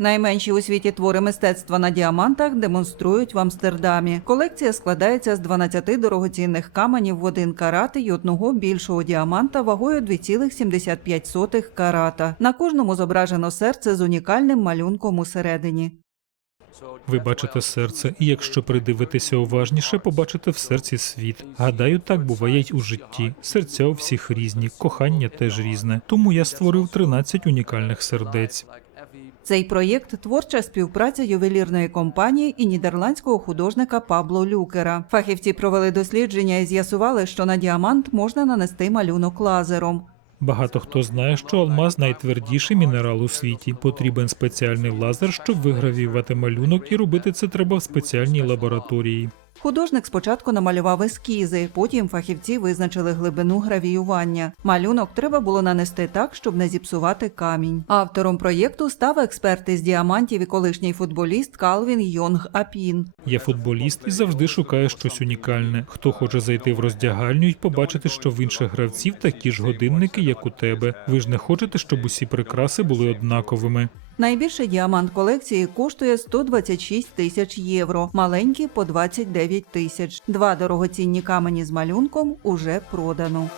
Найменші у світі твори мистецтва на діамантах демонструють в Амстердамі. Колекція складається з 12 дорогоцінних каменів в один карат і одного більшого діаманта вагою 2,75 карата. На кожному зображено серце з унікальним малюнком усередині. Ви бачите серце, і якщо придивитися уважніше, побачите в серці світ. Гадаю, так буває й у житті. Серця у всіх різні, кохання теж різне. Тому я створив 13 унікальних сердець. Цей проєкт творча співпраця ювелірної компанії і нідерландського художника Пабло Люкера. Фахівці провели дослідження і з'ясували, що на діамант можна нанести малюнок лазером. Багато хто знає, що алмаз найтвердіший мінерал у світі. Потрібен спеціальний лазер, щоб вигравівати малюнок, і робити це треба в спеціальній лабораторії. Художник спочатку намалював ескізи, потім фахівці визначили глибину гравіювання. Малюнок треба було нанести так, щоб не зіпсувати камінь. Автором проєкту став експерт із діамантів і колишній футболіст Калвін Йонг Апін. Я футболіст і завжди шукаю щось унікальне. Хто хоче зайти в роздягальню і побачити, що в інших гравців такі ж годинники, як у тебе. Ви ж не хочете, щоб усі прикраси були однаковими. Найбільший діамант колекції коштує 126 тисяч євро, маленький по 29 тисяч. Два дорогоцінні камені з малюнком уже продано.